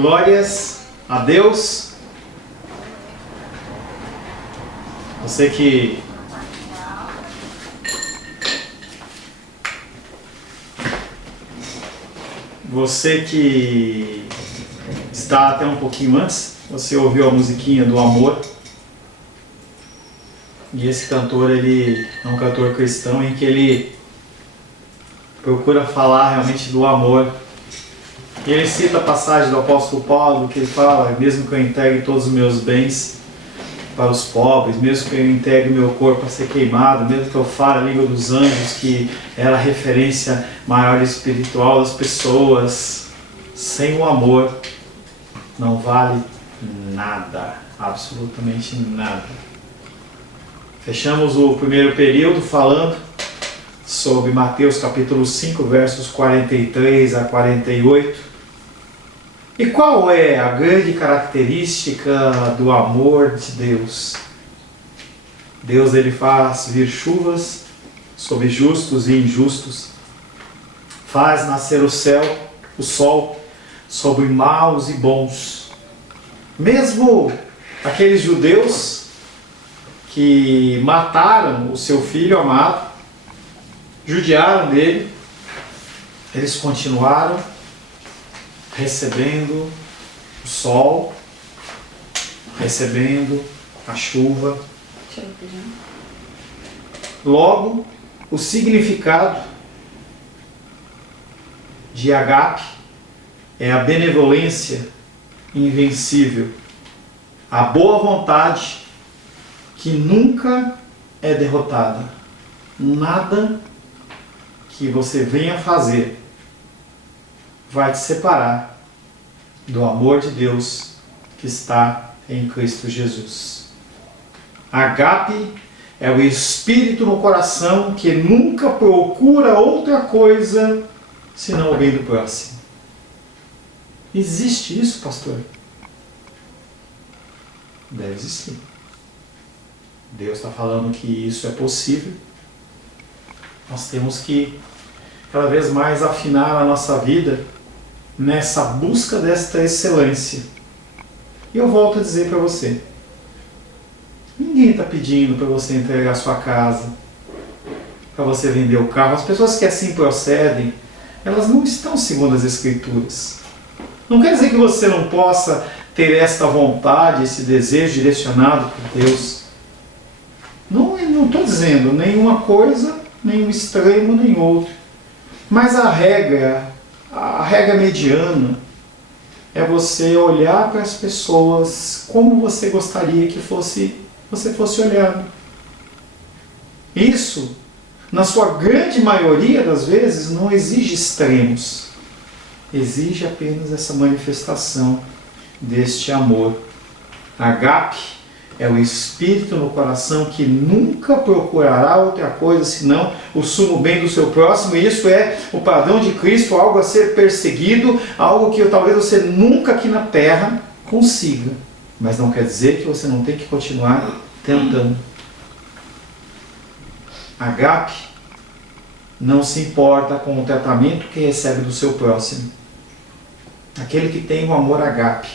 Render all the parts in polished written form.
Glórias a Deus. Você que está até um pouquinho antes, você ouviu a musiquinha do amor. E esse cantor, ele é um cantor cristão em que ele procura falar realmente do amor. E ele cita a passagem do apóstolo Paulo, que ele fala: mesmo que eu entregue todos os meus bens para os pobres, mesmo que eu entregue o meu corpo a ser queimado, mesmo que eu fale a língua dos anjos, que era a referência maior espiritual das pessoas, sem o amor não vale nada, absolutamente nada. Fechamos o primeiro período falando sobre Mateus capítulo 5, versos 43 a 48. E qual é a grande característica do amor de Deus? Deus, ele faz vir chuvas sobre justos e injustos, faz nascer o sol sobre maus e bons. Mesmo aqueles judeus que mataram o seu filho amado, judiaram dele, eles continuaram recebendo o sol, recebendo a chuva. Logo, o significado de agape é a benevolência invencível, a boa vontade que nunca é derrotada. Nada que você venha fazer vai te separar do amor de Deus que está em Cristo Jesus. Agape é o espírito no coração que nunca procura outra coisa senão o bem do próximo. Existe isso, pastor? Deve existir. Deus está falando que isso é possível. Nós temos que cada vez mais afinar a nossa vida nessa busca desta excelência. E eu volto a dizer para você, ninguém está pedindo para você entregar a sua casa, para você vender o carro. As pessoas que assim procedem, elas não estão segundo as Escrituras. Não quer dizer que você não possa ter esta vontade, esse desejo direcionado por Deus. Não estou dizendo nenhuma coisa, nenhum extremo, nem outro. Mas a regra mediana é você olhar para as pessoas como você gostaria que você fosse olhado. Isso, na sua grande maioria das vezes, não exige extremos. Exige apenas essa manifestação deste amor. Agape é o espírito no coração que nunca procurará outra coisa senão o sumo bem do seu próximo. E isso é o padrão de Cristo, algo a ser perseguido, algo que talvez você nunca aqui na terra consiga. Mas não quer dizer que você não tem que continuar tentando. Agape não se importa com o tratamento que recebe do seu próximo. Aquele que tem o amor agape,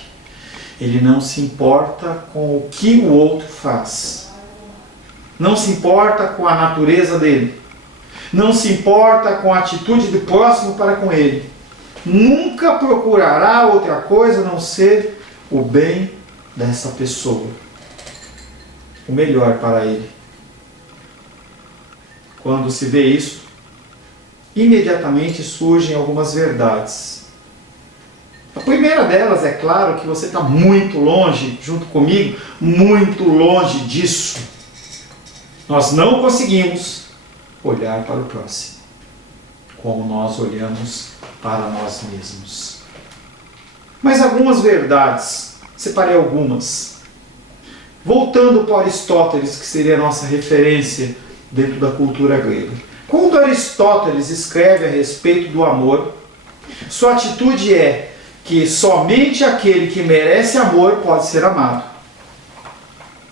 ele não se importa com o que o outro faz. Não se importa com a natureza dele. Não se importa com a atitude do próximo para com ele. Nunca procurará outra coisa a não ser o bem dessa pessoa. O melhor para ele. Quando se vê isso, imediatamente surgem algumas verdades. A primeira delas, é claro, que você está muito longe, junto comigo, muito longe disso. Nós não conseguimos olhar para o próximo como nós olhamos para nós mesmos. Mas algumas verdades, separei algumas. Voltando para Aristóteles, que seria a nossa referência dentro da cultura grega. Quando Aristóteles escreve a respeito do amor, sua atitude é que somente aquele que merece amor pode ser amado.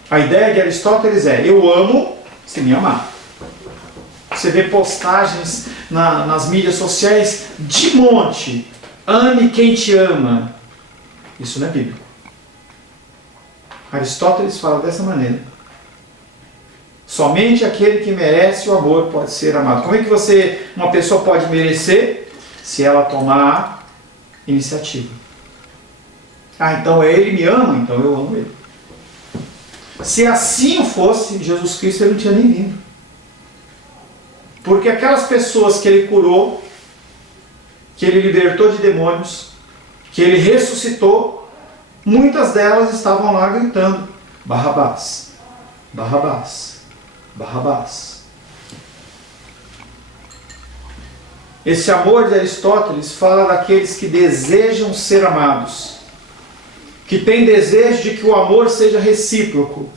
A ideia de Aristóteles é: eu amo se me amar. Você vê postagens nas mídias sociais de monte: ame quem te ama. Isso não é bíblico. Aristóteles fala dessa maneira. Somente aquele que merece o amor pode ser amado. Como é que uma pessoa pode merecer? Se ela tomar iniciativa. Então ele me ama, então eu amo ele. Se assim fosse, Jesus Cristo ele não tinha nem vindo. Porque aquelas pessoas que ele curou, que ele libertou de demônios, que ele ressuscitou, muitas delas estavam lá gritando: Barrabás, Barrabás, Barrabás. Esse amor de Aristóteles fala daqueles que desejam ser amados, que têm desejo de que o amor seja recíproco.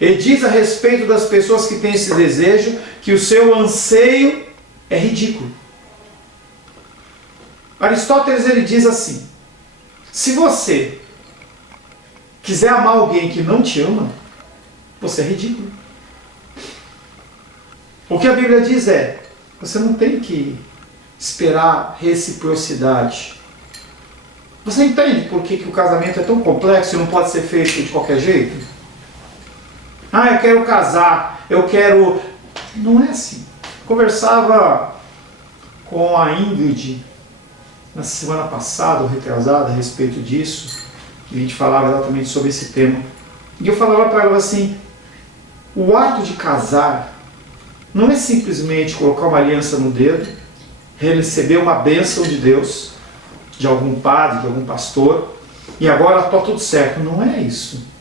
Ele diz a respeito das pessoas que têm esse desejo que o seu anseio é ridículo. Aristóteles ele diz assim: se você quiser amar alguém que não te ama, você é ridículo. O que a Bíblia diz é: você não tem que esperar reciprocidade. Você entende por que o casamento é tão complexo e não pode ser feito de qualquer jeito? Eu quero casar, eu quero... Não é assim. Conversava com a Ingrid na semana passada, ou retrasada, a respeito disso, e a gente falava exatamente sobre esse tema. E eu falava para ela assim: o ato de casar não é simplesmente colocar uma aliança no dedo, receber uma bênção de Deus, de algum padre, de algum pastor, e agora está tudo certo. Não é isso.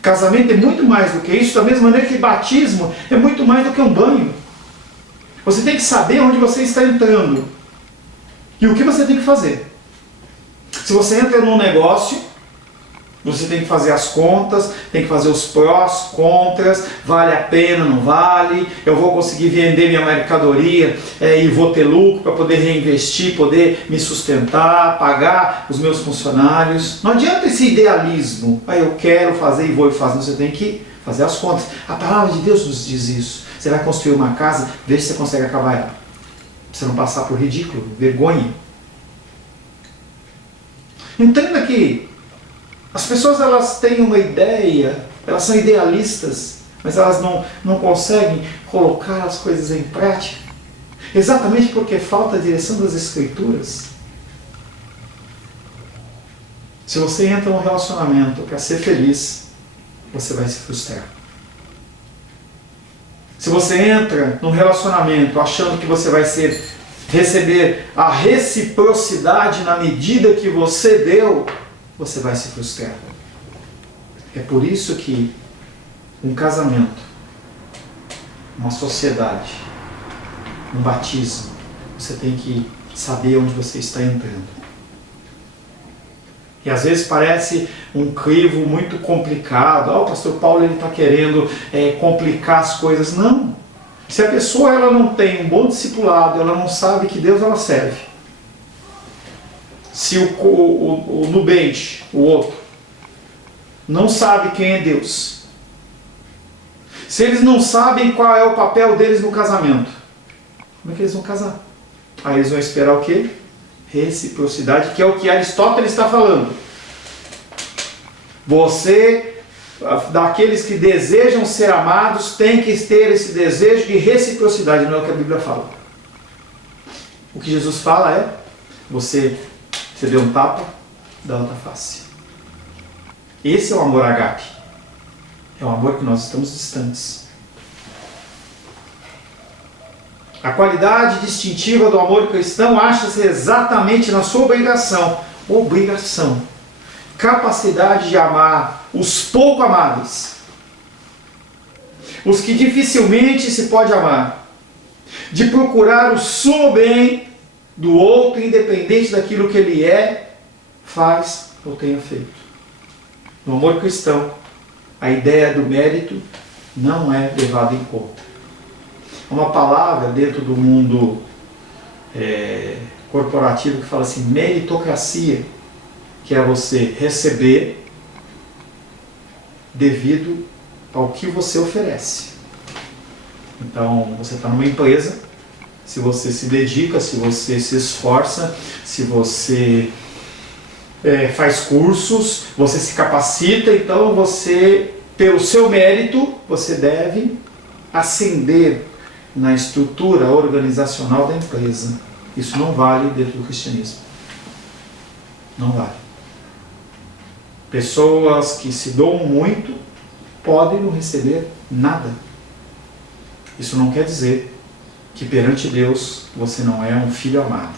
Casamento é muito mais do que isso, da mesma maneira que batismo é muito mais do que um banho. Você tem que saber onde você está entrando e o que você tem que fazer. Se você entra num negócio, você tem que fazer as contas, tem que fazer os prós, contras, vale a pena, não vale, eu vou conseguir vender minha mercadoria e vou ter lucro para poder reinvestir, poder me sustentar, pagar os meus funcionários. Não adianta esse idealismo: eu quero fazer e vou e faço. Você tem que fazer as contas. A palavra de Deus nos diz isso. Você vai construir uma casa, veja se você consegue acabar ela. Pra você não passar por ridículo, vergonha. Entenda que as pessoas elas têm uma ideia, elas são idealistas, mas elas não conseguem colocar as coisas em prática, exatamente porque falta a direção das Escrituras. Se você entra num relacionamento para ser feliz, você vai se frustrar. Se você entra num relacionamento achando que você vai receber a reciprocidade na medida que você deu, você vai se frustrar. É por isso que um casamento, uma sociedade, um batismo, você tem que saber onde você está entrando. E às vezes parece um crivo muito complicado. O pastor Paulo está querendo complicar as coisas. Não. Se a pessoa ela não tem um bom discipulado, ela não sabe que Deus ela serve. Se o nubente, o outro, não sabe quem é Deus, se eles não sabem qual é o papel deles no casamento, como é que eles vão casar? Aí eles vão esperar o quê? Reciprocidade, que é o que Aristóteles está falando. Você, daqueles que desejam ser amados, tem que ter esse desejo de reciprocidade, não é o que a Bíblia fala. O que Jesus fala é: você deu um tapa, dá outra face. Esse é o amor agape. É o amor que nós estamos distantes. A qualidade distintiva do amor cristão acha-se exatamente na sua obrigação, capacidade de amar os pouco amáveis, os que dificilmente se pode amar, de procurar o sumo bem do outro, independente daquilo que ele faz ou tenha feito. No amor cristão, a ideia do mérito não é levada em conta. Uma palavra dentro do mundo corporativo que fala assim: meritocracia, que é você receber devido ao que você oferece. Então, você está numa empresa, se você se dedica, se você se esforça, se você faz cursos, você se capacita, então você, pelo seu mérito, você deve ascender na estrutura organizacional da empresa. Isso não vale dentro do cristianismo. Não vale. Pessoas que se doam muito podem não receber nada. Isso não quer dizer que perante Deus você não é um filho amado.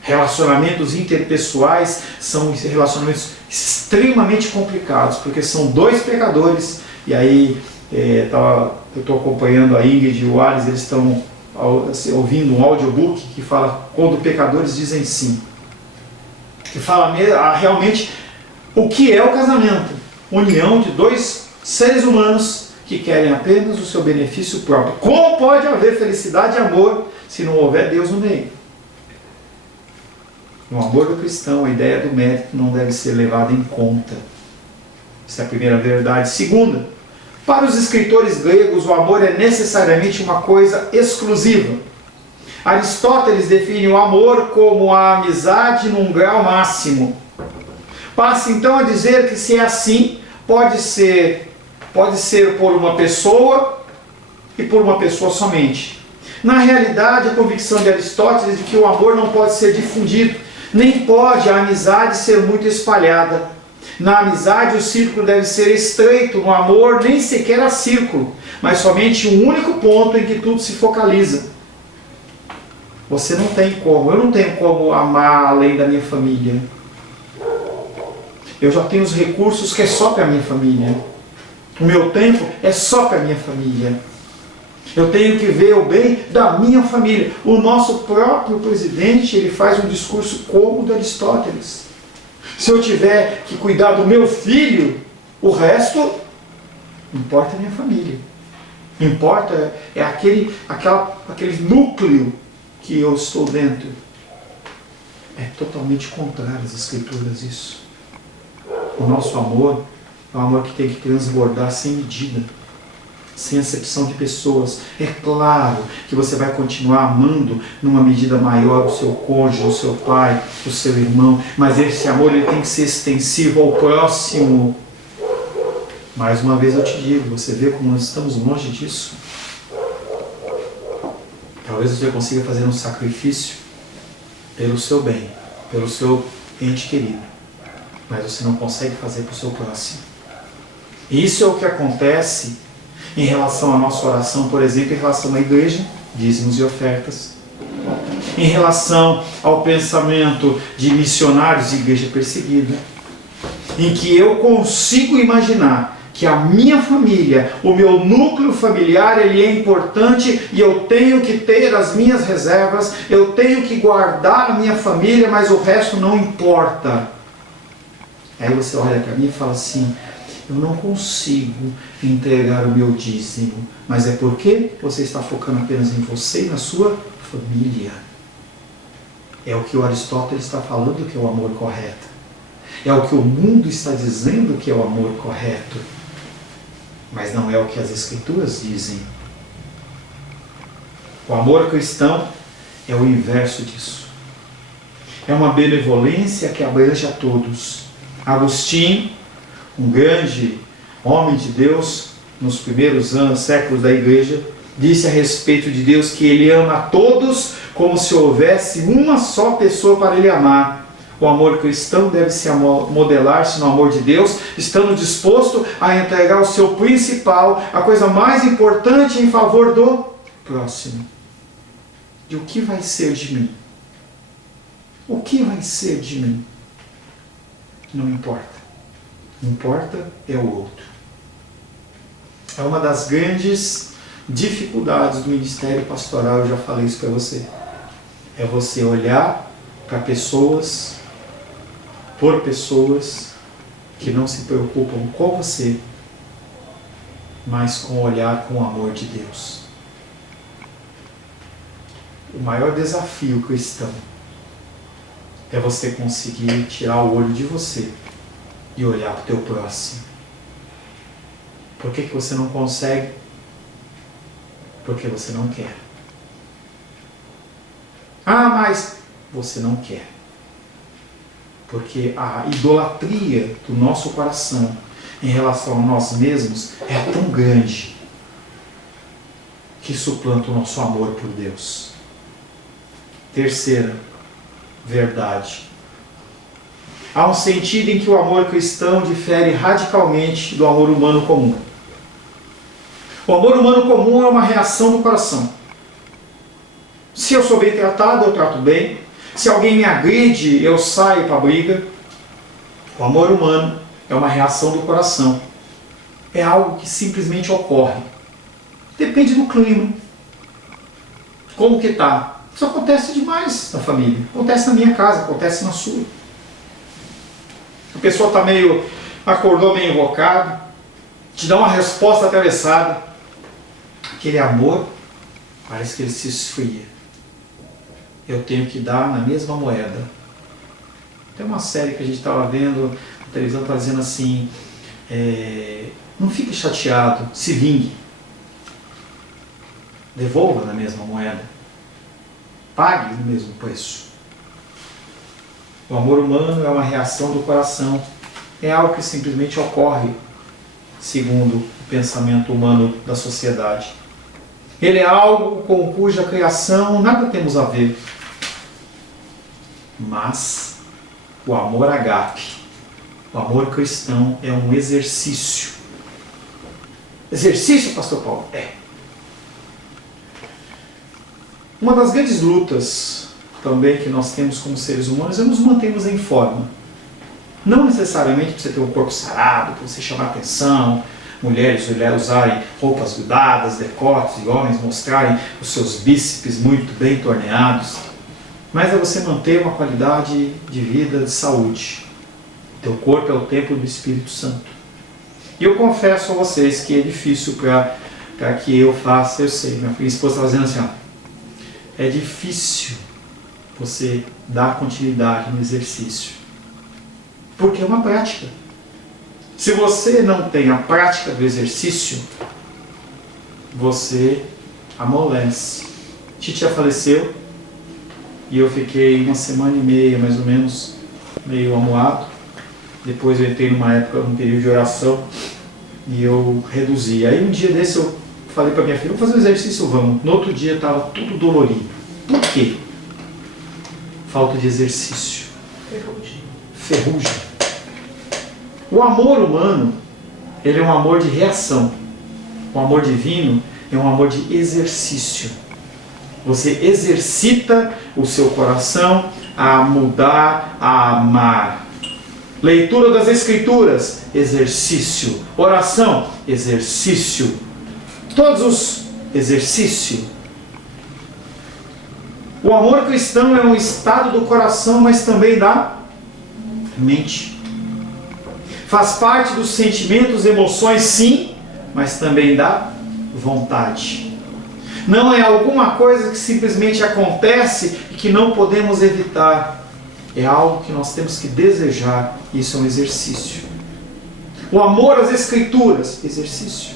Relacionamentos interpessoais são relacionamentos extremamente complicados, porque são dois pecadores, e aí eu estou acompanhando a Ingrid e o Alice, eles estão ouvindo um audiobook que fala quando pecadores dizem sim. Que fala realmente o que é o casamento. União de dois seres humanos que querem apenas o seu benefício próprio. Como pode haver felicidade e amor se não houver Deus no meio? No amor do cristão, a ideia do mérito não deve ser levada em conta. Essa é a primeira verdade. Segunda, para os escritores gregos, o amor é necessariamente uma coisa exclusiva. Aristóteles define o amor como a amizade num grau máximo. Passa então a dizer que, se é assim, pode ser por uma pessoa e por uma pessoa somente. Na realidade, a convicção de Aristóteles é de que o amor não pode ser difundido, nem pode a amizade ser muito espalhada. Na amizade, o círculo deve ser estreito, no amor, nem sequer há círculo, mas somente um único ponto em que tudo se focaliza. Você não tem como, eu não tenho como amar além da minha família. Eu já tenho os recursos que é só para a minha família. O meu tempo é só para a minha família. Eu tenho que ver o bem da minha família. O nosso próprio presidente, ele faz um discurso como o de Aristóteles. Se eu tiver que cuidar do meu filho, o resto, importa a minha família. Importa é aquele núcleo que eu estou dentro. É totalmente contrário às Escrituras isso. O nosso amor é um amor que tem que transbordar sem medida, sem acepção de pessoas. É claro que você vai continuar amando numa medida maior o seu cônjuge, o seu pai, o seu irmão, mas esse amor ele tem que ser extensivo ao próximo. Mais uma vez eu te digo, você vê como nós estamos longe disso? Talvez você consiga fazer um sacrifício pelo seu bem, pelo seu ente querido, mas você não consegue fazer para o seu próximo. Isso é o que acontece em relação à nossa oração, por exemplo, em relação à igreja, dízimos e ofertas, em relação ao pensamento de missionários e igreja perseguida, em que eu consigo imaginar que a minha família, o meu núcleo familiar, ele é importante e eu tenho que ter as minhas reservas, eu tenho que guardar a minha família, mas o resto não importa. Aí você olha para mim e fala assim, eu não consigo entregar o meu dízimo, mas é porque você está focando apenas em você e na sua família. É o que o Aristóteles está falando que é o amor correto. É o que o mundo está dizendo que é o amor correto. Mas não é o que as Escrituras dizem. O amor cristão é o inverso disso. É uma benevolência que abrange a todos. Agostinho, um grande homem de Deus, nos primeiros séculos da igreja, disse a respeito de Deus que ele ama a todos como se houvesse uma só pessoa para ele amar. O amor cristão deve se modelar-se no amor de Deus, estando disposto a entregar o seu principal, a coisa mais importante em favor do próximo. E o que vai ser de mim? O que vai ser de mim? Não importa. Importa é o outro. É uma das grandes dificuldades do ministério pastoral, eu já falei isso para você. É você olhar para pessoas, por pessoas que não se preocupam com você, mas com olhar com o amor de Deus. O maior desafio cristão é você conseguir tirar o olho de você e olhar para o teu próximo. Por que você não consegue? Porque você não quer. Ah, mas você não quer. Porque a idolatria do nosso coração em relação a nós mesmos é tão grande que suplanta o nosso amor por Deus. Terceira verdade. Há um sentido em que o amor cristão difere radicalmente do amor humano comum. O amor humano comum é uma reação do coração. Se eu sou bem tratado, eu trato bem. Se alguém me agride, eu saio para a briga. O amor humano é uma reação do coração. É algo que simplesmente ocorre. Depende do clima. Como que está? Isso acontece demais na família. Acontece na minha casa, acontece na sua. A pessoa está acordou meio invocado, te dá uma resposta atravessada. Aquele amor, parece que ele se esfria. Eu tenho que dar na mesma moeda. Tem uma série que a gente estava vendo, a televisão está dizendo assim, não fique chateado, se vingue. Devolva na mesma moeda. Pague no mesmo preço. O amor humano é uma reação do coração. É algo que simplesmente ocorre, segundo o pensamento humano da sociedade. Ele é algo com cuja criação nada temos a ver. Mas o amor agape, o amor cristão é um exercício. Exercício, pastor Paulo? É. Uma das grandes lutas também que nós temos como seres humanos é nos mantermos em forma. Não necessariamente para você ter um corpo sarado, para você chamar atenção, mulheres usarem roupas grudadas, decotes, e homens mostrarem os seus bíceps muito bem torneados, mas é você manter uma qualidade de vida, de saúde. Teu corpo é o templo do Espírito Santo. E eu confesso a vocês que é difícil para que eu faça, eu sei, minha esposa está fazendo assim, é difícil você dar continuidade no exercício. Porque é uma prática. Se você não tem a prática do exercício, você amolece. Titia faleceu e eu fiquei 1 semana e meia, mais ou menos, meio amuado. Depois eu entrei num período de oração e eu reduzi. Aí um dia desse eu falei para minha filha, vamos fazer um exercício, vamos. No outro dia estava tudo dolorido. Por quê? Falta de exercício. Ferrugem. O amor humano, ele é um amor de reação. O amor divino é um amor de exercício. Você exercita o seu coração a mudar, a amar. Leitura das Escrituras, exercício. Oração, exercício. Todos os exercícios. O amor cristão é um estado do coração, mas também da mente. Faz parte dos sentimentos, emoções, sim, mas também da vontade. Não é alguma coisa que simplesmente acontece e que não podemos evitar. É algo que nós temos que desejar. Isso é um exercício. O amor às Escrituras, exercício.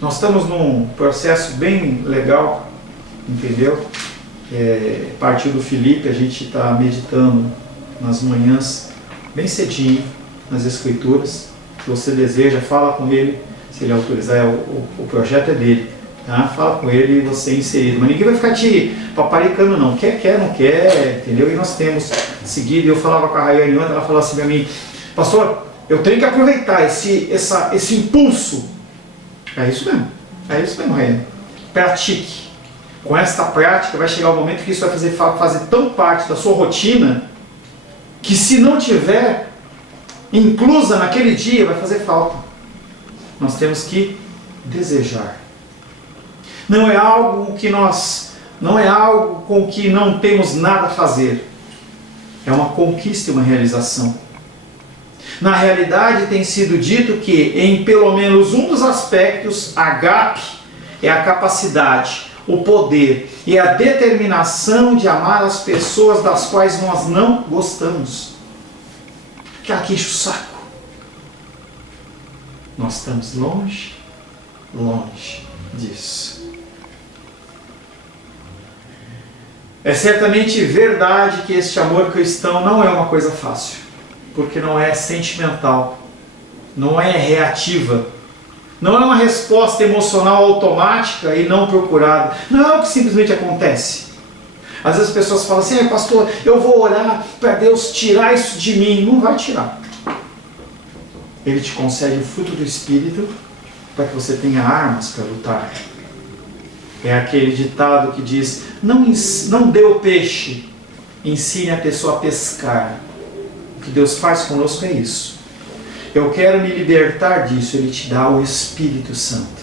Nós estamos num processo bem legal, entendeu? A partir do Felipe, a gente está meditando nas manhãs, bem cedinho, nas Escrituras. Se você deseja, fala com ele, se ele autorizar, o projeto é dele. Tá? Fala com ele e você é inserido. Mas ninguém vai ficar te paparicando não. Quer, não quer, entendeu? E nós temos seguido. Eu falava com a Rayane ontem, ela falou assim para mim, pastor, eu tenho que aproveitar esse impulso. É isso mesmo, Rayane. Pratique. Com esta prática vai chegar o momento que isso vai fazer tão parte da sua rotina que se não tiver inclusa naquele dia, vai fazer falta. Nós temos que desejar. Não é algo com que não temos nada a fazer. É uma conquista e uma realização. Na realidade, tem sido dito que, em pelo menos um dos aspectos, agape é a capacidade, o poder e a determinação de amar as pessoas das quais nós não gostamos. Aquela que enche o saco. Nós estamos longe disso. É certamente verdade que este amor cristão não é uma coisa fácil, porque não é sentimental, não é reativa, não é uma resposta emocional automática e não procurada, não é o que simplesmente acontece. Às vezes as pessoas falam assim: pastor, eu vou orar para Deus tirar isso de mim. Não vai tirar. Ele te concede o fruto do Espírito para que você tenha armas para lutar. É aquele ditado que diz: não dê o peixe, ensine a pessoa a pescar. O que Deus faz conosco é isso. Eu quero me libertar disso. Ele te dá o Espírito Santo,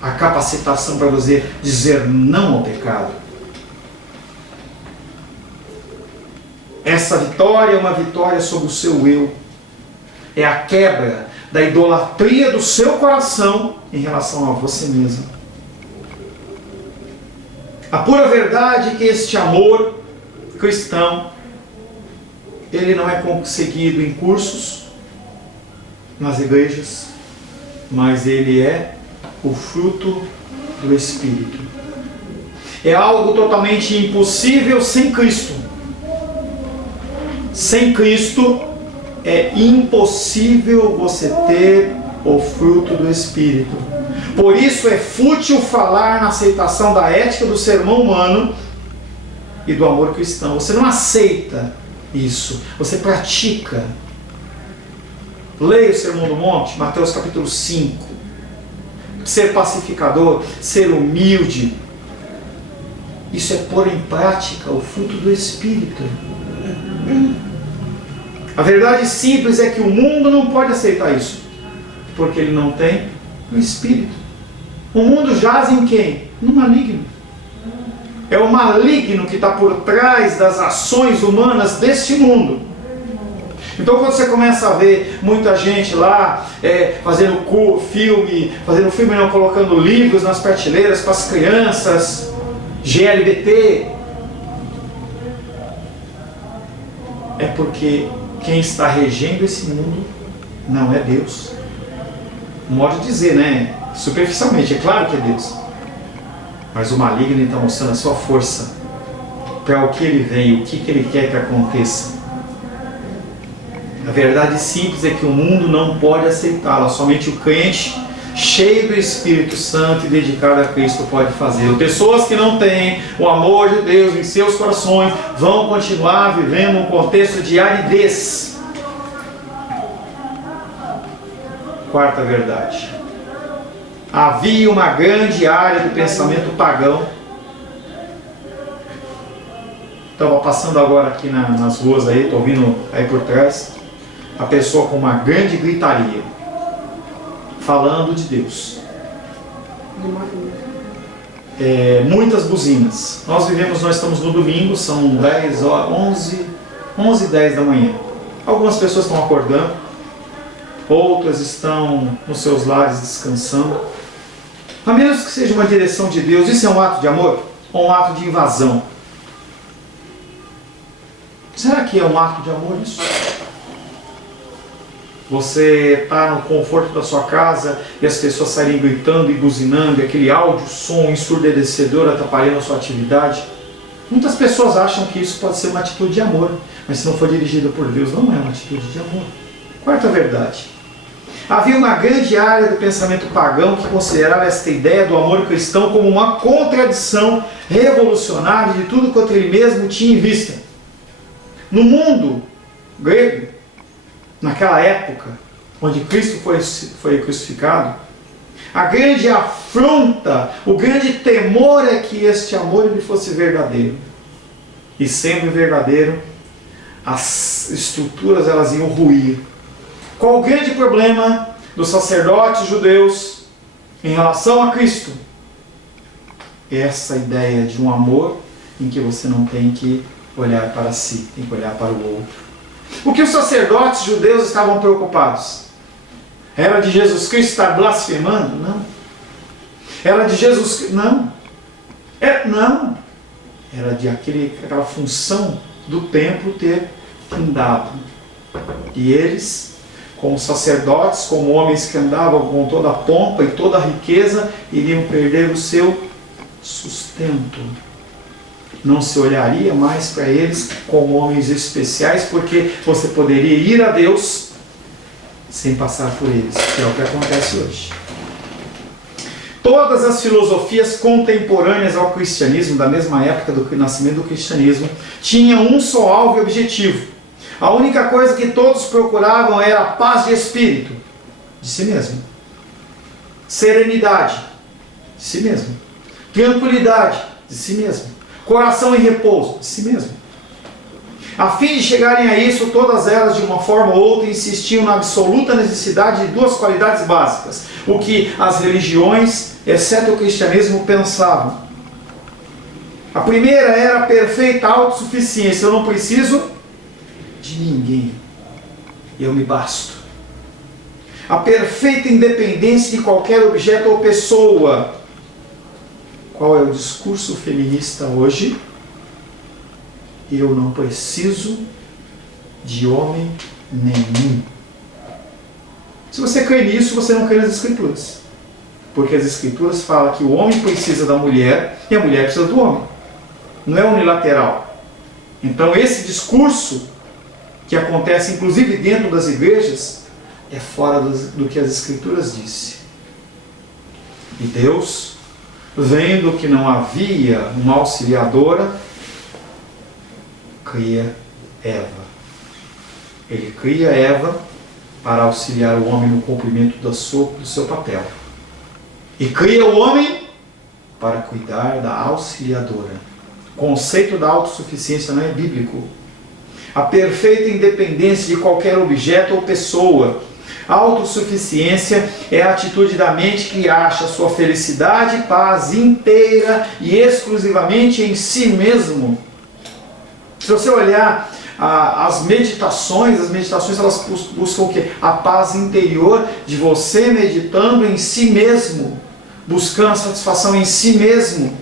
a capacitação para você dizer não ao pecado. Essa vitória é uma vitória sobre o seu eu. É a quebra da idolatria do seu coração em relação a você mesmo. A pura verdade é que este amor cristão, ele não é conseguido em cursos, nas igrejas, mas ele é o fruto do Espírito. É algo totalmente impossível sem Cristo. Sem Cristo é impossível você ter o fruto do Espírito. Por isso é fútil falar na aceitação da ética do sermão humano e do amor cristão. Você não aceita isso, você pratica. Leia o Sermão do Monte, Mateus capítulo 5. Ser pacificador, ser humilde, isso é pôr em prática o fruto do Espírito. A verdade simples é que o mundo não pode aceitar isso, porque ele não tem o Espírito. O mundo jaz em quem? No maligno. É o maligno que está por trás das ações humanas deste mundo. Então quando você começa a ver muita gente lá fazendo filme não, colocando livros nas prateleiras para as crianças, GLBT, é porque quem está regendo esse mundo não é Deus. Um modo de dizer, né? Superficialmente, é claro que é Deus. Mas o maligno está mostrando a sua força para o que ele vem, o que ele quer que aconteça. A verdade simples é que o mundo não pode aceitá-la. Somente o crente cheio do Espírito Santo e dedicado a Cristo pode fazer. Pessoas que não têm o amor de Deus em seus corações vão continuar vivendo um contexto de aridez. Quarta verdade. Havia uma grande área do pensamento pagão. Estava passando agora aqui nas ruas aí, estou ouvindo aí por trás, a pessoa com uma grande gritaria, falando de Deus. Muitas buzinas. Nós estamos no domingo, são 11h10 da manhã. Algumas pessoas estão acordando, outras estão nos seus lares descansando. A menos que seja uma direção de Deus, isso é um ato de amor ou um ato de invasão? Será que é um ato de amor isso? Você está no conforto da sua casa e as pessoas saírem gritando e buzinando, e aquele áudio, som ensurdecedor atrapalhando a sua atividade. Muitas pessoas acham que isso pode ser uma atitude de amor, mas se não for dirigida por Deus, não é uma atitude de amor. Quarta verdade. Havia uma grande área do pensamento pagão que considerava esta ideia do amor cristão como uma contradição revolucionária de tudo quanto ele mesmo tinha em vista. No mundo grego, naquela época, onde Cristo foi crucificado, a grande afronta, o grande temor é que este amor ele fosse verdadeiro. E sendo verdadeiro, as estruturas elas iam ruir. Qual o grande problema dos sacerdotes judeus em relação a Cristo? Essa ideia de um amor em que você não tem que olhar para si, tem que olhar para o outro. O que os sacerdotes judeus estavam preocupados? Era de Jesus Cristo estar blasfemando? Não. Era de Jesus... Não. Não. Era de aquela função do templo ter findado. E eles, como sacerdotes, como homens que andavam com toda a pompa e toda a riqueza, iriam perder o seu sustento. não se olharia mais para eles como homens especiais, porque você poderia ir a Deus sem passar por eles, que é o que acontece hoje. Todas as filosofias contemporâneas ao cristianismo, da mesma época do nascimento do cristianismo, tinham um só alvo e objetivo. A única coisa que todos procuravam era a paz de espírito, de si mesmo. Serenidade, de si mesmo. Tranquilidade, de si mesmo. Coração em repouso, de si mesmo. A fim de chegarem a isso, todas elas, de uma forma ou outra, insistiam na absoluta necessidade de duas qualidades básicas. O que as religiões, exceto o cristianismo, pensavam. A primeira era a perfeita autossuficiência. Eu não preciso de ninguém. Eu me basto. A perfeita independência de qualquer objeto ou pessoa. Qual é o discurso feminista hoje? Eu não preciso de homem nenhum. Se você crê nisso, você não crê nas Escrituras. Porque as Escrituras falam que o homem precisa da mulher e a mulher precisa do homem. Não é unilateral. Então esse discurso, que acontece inclusive dentro das igrejas, é fora do que as Escrituras dizem. E Deus, vendo que não havia uma auxiliadora, cria Eva. Ele cria Eva para auxiliar o homem no cumprimento do seu papel. E cria o homem para cuidar da auxiliadora. O conceito da autossuficiência não é bíblico. A perfeita independência de qualquer objeto ou pessoa. A autossuficiência é a atitude da mente que acha sua felicidade e paz inteira e exclusivamente em si mesmo. Se você olhar as meditações elas buscam o quê? A paz interior de você meditando em si mesmo, buscando a satisfação em si mesmo.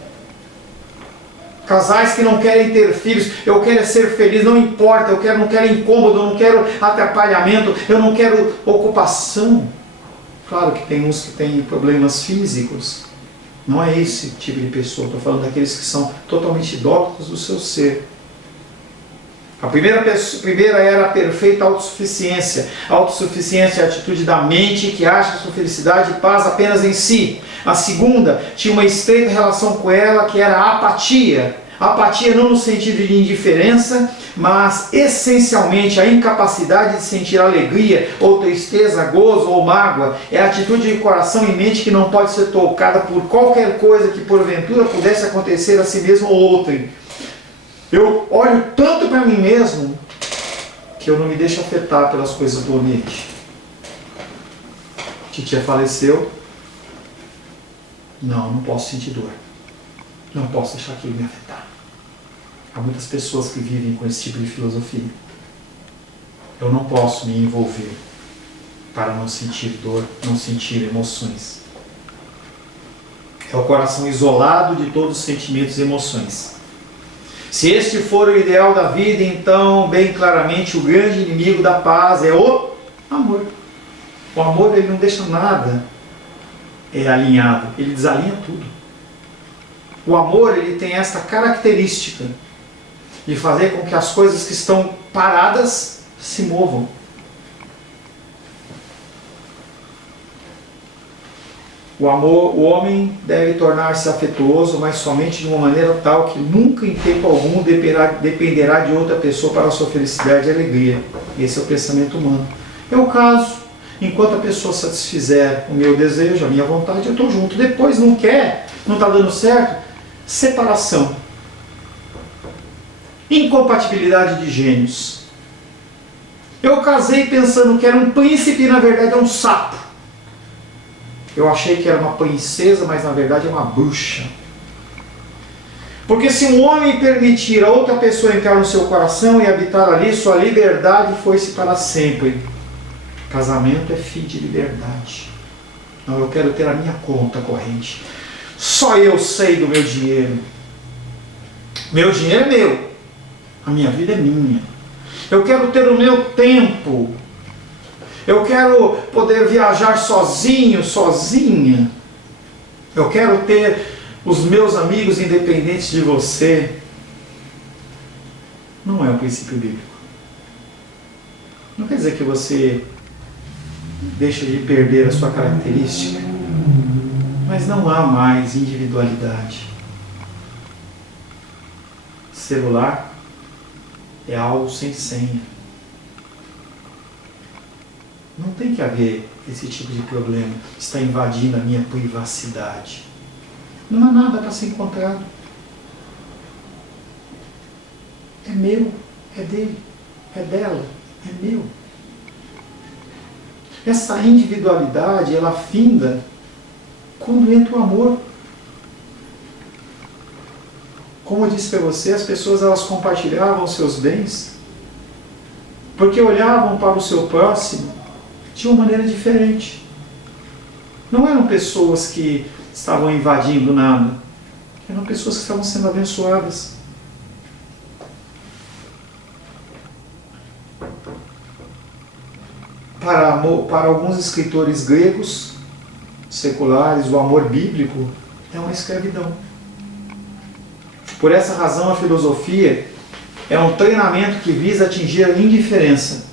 Casais que não querem ter filhos, eu quero ser feliz, não importa, eu não quero incômodo, eu não quero atrapalhamento, eu não quero ocupação. Claro que tem uns que têm problemas físicos, não é esse tipo de pessoa, estou falando daqueles que são totalmente idólatras do seu ser. A primeira era a perfeita autossuficiência. A autossuficiência é a atitude da mente que acha sua felicidade e paz apenas em si. A segunda tinha uma estreita relação com ela, que era a apatia. A apatia não no sentido de indiferença, mas essencialmente a incapacidade de sentir alegria, ou tristeza, gozo ou mágoa. É a atitude de coração e mente que não pode ser tocada por qualquer coisa que porventura pudesse acontecer a si mesmo ou outrem. Eu olho tanto para mim mesmo que eu não me deixo afetar pelas coisas do ambiente. Titia faleceu. Não posso sentir dor. Não posso deixar aquilo me afetar. Há muitas pessoas que vivem com esse tipo de filosofia. Eu não posso me envolver para não sentir dor, não sentir emoções. É o coração isolado de todos os sentimentos e emoções. Se este for o ideal da vida, então, bem claramente, o grande inimigo da paz é o amor. O amor, ele não deixa nada alinhado, ele desalinha tudo. O amor, ele tem esta característica de fazer com que as coisas que estão paradas se movam. O amor, o homem deve tornar-se afetuoso, mas somente de uma maneira tal que nunca em tempo algum dependerá de outra pessoa para a sua felicidade e alegria. Esse é o pensamento humano. É o caso, enquanto a pessoa satisfizer o meu desejo, a minha vontade, eu estou junto. Depois não quer, não está dando certo, separação. Incompatibilidade de gênios. Eu casei pensando que era um príncipe e na verdade é um sapo. Eu achei que era uma princesa, mas na verdade é uma bruxa. Porque se um homem permitir a outra pessoa entrar no seu coração e habitar ali, sua liberdade foi-se para sempre. Casamento é fim de liberdade. Não, eu quero ter a minha conta corrente. Só eu sei do meu dinheiro. Meu dinheiro é meu. A minha vida é minha. Eu quero ter o meu tempo. Eu quero poder viajar sozinho, sozinha. Eu quero ter os meus amigos independentes de você. Não é um princípio bíblico. Não quer dizer que você deixa de perder a sua característica, mas não há mais individualidade. Celular é algo sem senha. Não tem que haver esse tipo de problema. Está invadindo a minha privacidade. Não há nada para ser encontrado. É meu, é dele, é dela, é meu. Essa individualidade, ela finda quando entra o amor. Como eu disse para você, as pessoas elas compartilhavam seus bens porque olhavam para o seu próximo de uma maneira diferente. Não eram pessoas que estavam invadindo nada. Eram pessoas que estavam sendo abençoadas. Para alguns escritores gregos seculares, o amor bíblico é uma escravidão. Por essa razão, a filosofia é um treinamento que visa atingir a indiferença.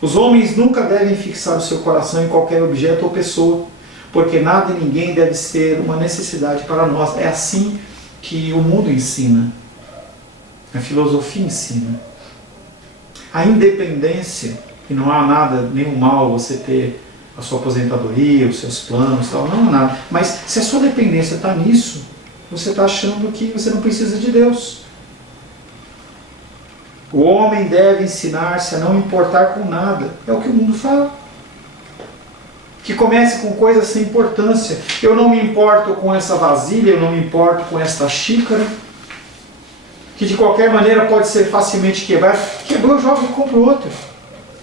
Os homens nunca devem fixar o seu coração em qualquer objeto ou pessoa, porque nada e ninguém deve ser uma necessidade para nós. É assim que o mundo ensina. A filosofia ensina. A independência, e não há nada, nenhum mal você ter a sua aposentadoria, os seus planos, tal, não há nada. Mas se a sua dependência está nisso, você está achando que você não precisa de Deus. O homem deve ensinar-se a não importar com nada. É o que o mundo fala. Que comece com coisas sem importância. Eu não me importo com essa vasilha, eu não me importo com esta xícara, que de qualquer maneira pode ser facilmente quebrada. Quebrou, eu jogo e compro outra.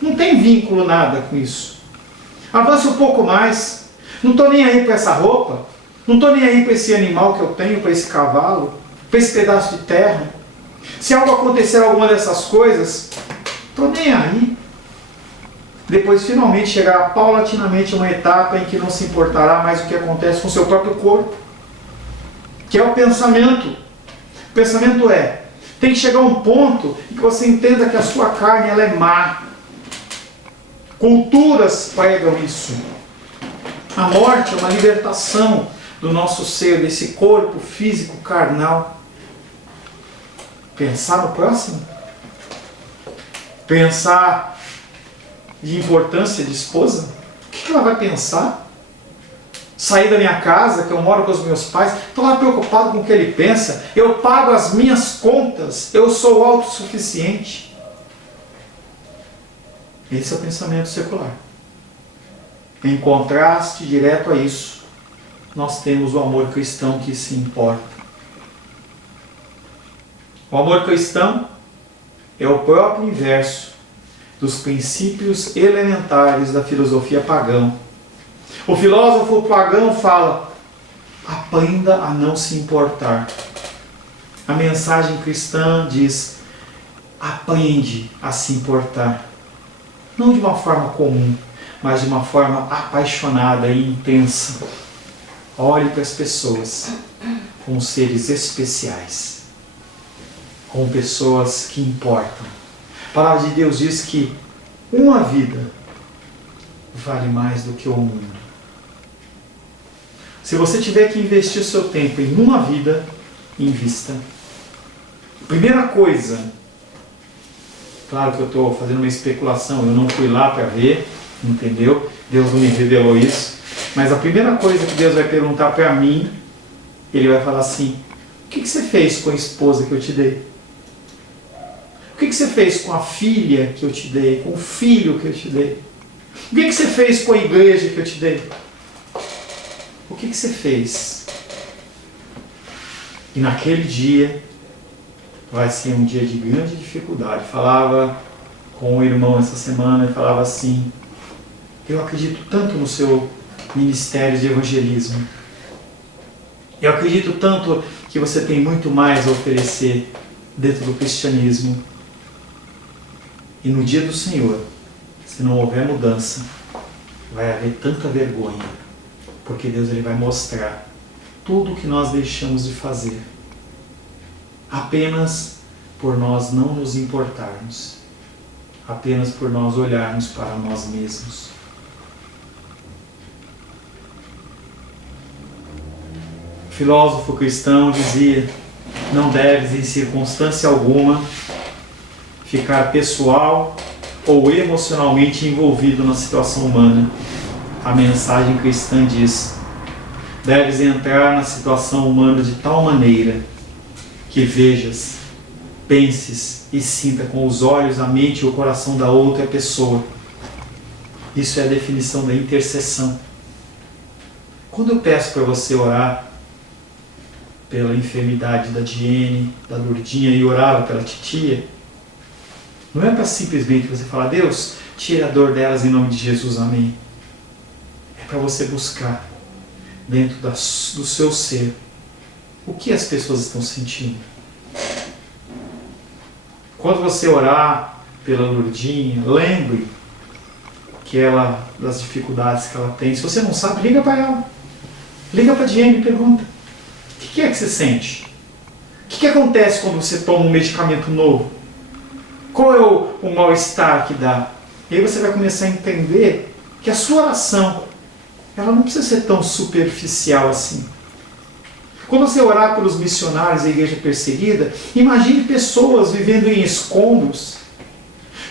Não tem vínculo nada com isso. Avança um pouco mais. Não estou nem aí para essa roupa. Não estou nem aí para esse animal que eu tenho, para esse cavalo, para esse pedaço de terra. Se algo acontecer, alguma dessas coisas, estou nem aí. Depois finalmente chegará paulatinamente a uma etapa em que não se importará mais o que acontece com o seu próprio corpo, que é o pensamento. O pensamento tem que chegar a um ponto em que você entenda que a sua carne ela é má. Culturas pregam isso. A morte é uma libertação do nosso ser, desse corpo físico carnal. Pensar no próximo? Pensar de importância de esposa? O que ela vai pensar? Sair da minha casa, que eu moro com os meus pais, estou lá preocupado com o que ele pensa. Eu pago as minhas contas, eu sou autossuficiente. Esse é o pensamento secular. Em contraste direto a isso, nós temos o amor cristão que se importa. O amor cristão é o próprio inverso dos princípios elementares da filosofia pagã. O filósofo pagão fala: aprenda a não se importar. A mensagem cristã diz: aprende a se importar. Não de uma forma comum, mas de uma forma apaixonada e intensa. Olhe para as pessoas como seres especiais, como pessoas que importam. A palavra de Deus diz que uma vida vale mais do que o mundo. Se você tiver que investir o seu tempo em uma vida, invista. Primeira coisa, claro que eu estou fazendo uma especulação, eu não fui lá para ver, entendeu? Deus não me revelou isso. Mas a primeira coisa que Deus vai perguntar para mim, Ele vai falar assim: o que você fez com a esposa que eu te dei? O que você fez com a filha que eu te dei? Com o filho que eu te dei? O que você fez com a igreja que eu te dei? O que você fez? E naquele dia vai ser um dia de grande dificuldade. Falava com um irmão essa semana e falava assim: eu acredito tanto no seu ministério de evangelismo. Eu acredito tanto que você tem muito mais a oferecer dentro do cristianismo. E no dia do Senhor, se não houver mudança, vai haver tanta vergonha, porque Deus ele vai mostrar tudo o que nós deixamos de fazer, apenas por nós não nos importarmos, apenas por nós olharmos para nós mesmos. O filósofo cristão dizia: não deves em circunstância alguma ficar pessoal ou emocionalmente envolvido na situação humana. A mensagem cristã diz: deves entrar na situação humana de tal maneira que vejas, penses e sinta com os olhos, a mente e o coração da outra pessoa. Isso é a definição da intercessão. Quando eu peço para você orar pela enfermidade da Diene, da Lourdinha, e orava pela titia, não é para simplesmente você falar: Deus, tira a dor delas em nome de Jesus, amém. É para você buscar dentro do seu ser o que as pessoas estão sentindo. Quando você orar pela Lourdinha, lembre das dificuldades que ela tem. Se você não sabe, liga para ela. Liga para a Diene e pergunta: o que é que você sente? O que acontece quando você toma um medicamento novo? Qual é o mal-estar que dá? E aí você vai começar a entender que a sua oração, ela não precisa ser tão superficial assim. Quando você orar pelos missionários da igreja perseguida, imagine pessoas vivendo em escombros.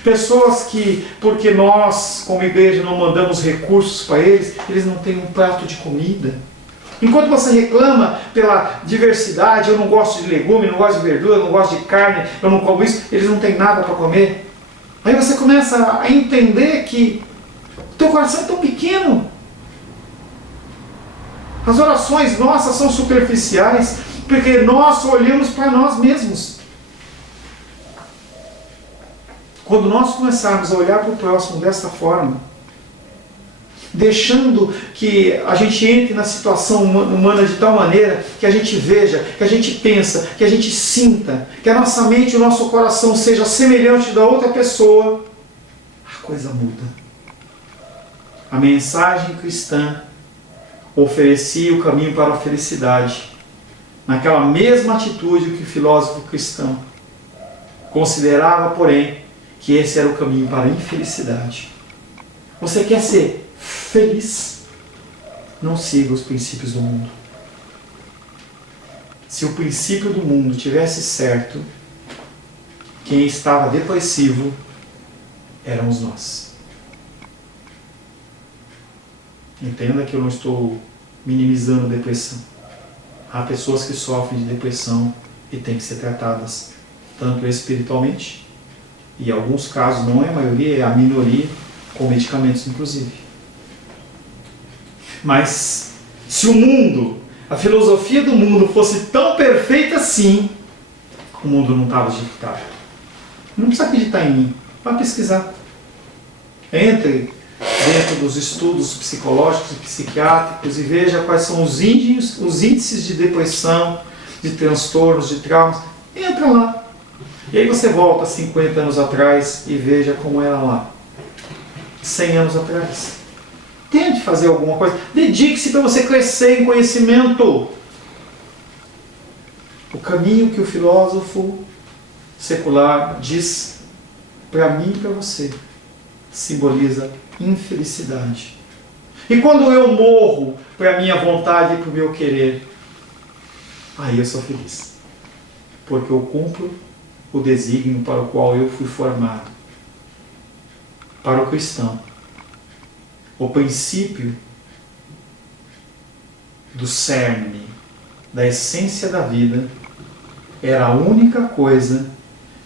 Pessoas que, porque nós, como igreja, não mandamos recursos para eles não têm um prato de comida. Enquanto você reclama pela diversidade: eu não gosto de legume, não gosto de verdura, não gosto de carne, eu não como isso, eles não têm nada para comer. Aí você começa a entender que o teu coração é tão pequeno. As orações nossas são superficiais, porque nós olhamos para nós mesmos. Quando nós começarmos a olhar para o próximo desta forma, deixando que a gente entre na situação humana de tal maneira que a gente veja, que a gente pensa, que a gente sinta, que a nossa mente e o nosso coração seja semelhante da outra pessoa, a coisa muda. A mensagem cristã oferecia o caminho para a felicidade, naquela mesma atitude que o filósofo cristão considerava, porém, que esse era o caminho para a infelicidade. Você quer ser feliz? Não siga os princípios do mundo. Se o princípio do mundo tivesse certo, quem estava depressivo éramos nós. Entenda que eu não estou minimizando depressão. Há pessoas que sofrem de depressão e têm que ser tratadas, tanto espiritualmente, e em alguns casos, não é a maioria, é a minoria, com medicamentos inclusive. Mas se o mundo, a filosofia do mundo fosse tão perfeita assim, o mundo não estava agitado. Não precisa acreditar em mim, vai pesquisar. Entre dentro dos estudos psicológicos e psiquiátricos e veja quais são os índices de depressão, de transtornos, de traumas. Entra lá. E aí você volta 50 anos atrás e veja como era lá. 100 anos atrás. Tente fazer alguma coisa. Dedique-se para você crescer em conhecimento. O caminho que o filósofo secular diz para mim e para você simboliza infelicidade. E quando eu morro para a minha vontade e para o meu querer, aí eu sou feliz. Porque eu cumpro o desígnio para o qual eu fui formado. Para o cristão, o princípio do cerne, da essência da vida, era a única coisa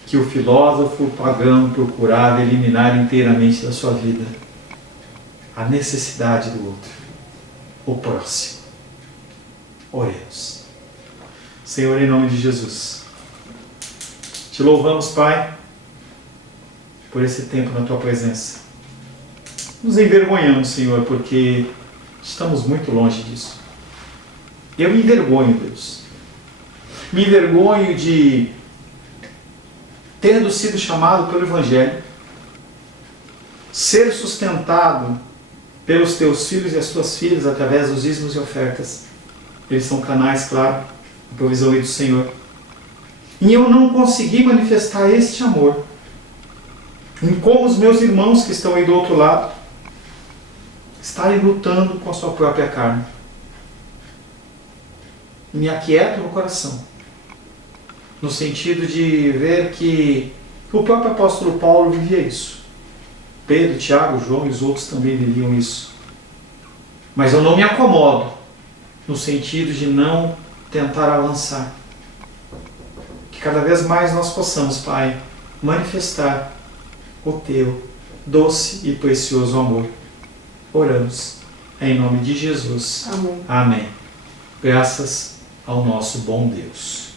que o filósofo pagão procurava eliminar inteiramente da sua vida: a necessidade do outro, o próximo. Oremos. Senhor, em nome de Jesus, te louvamos, Pai, por esse tempo na Tua presença. Nos envergonhamos, Senhor, porque estamos muito longe disso. Eu me envergonho, Deus. Me envergonho de tendo sido chamado pelo Evangelho, ser sustentado pelos Teus filhos e as Tuas filhas através dos dízimos e ofertas. Eles são canais, claro, a provisão do Senhor. em eu não conseguir manifestar este amor, em como os meus irmãos que estão aí do outro lado estarem lutando com a sua própria carne. Me aquieto no coração, no sentido de ver que o próprio apóstolo Paulo vivia isso. Pedro, Tiago, João e os outros também viviam isso. Mas eu não me acomodo, no sentido de não tentar avançar. Que cada vez mais nós possamos, Pai, manifestar o Teu doce e precioso amor. Oramos em nome de Jesus. Amém. Amém. Graças ao nosso bom Deus.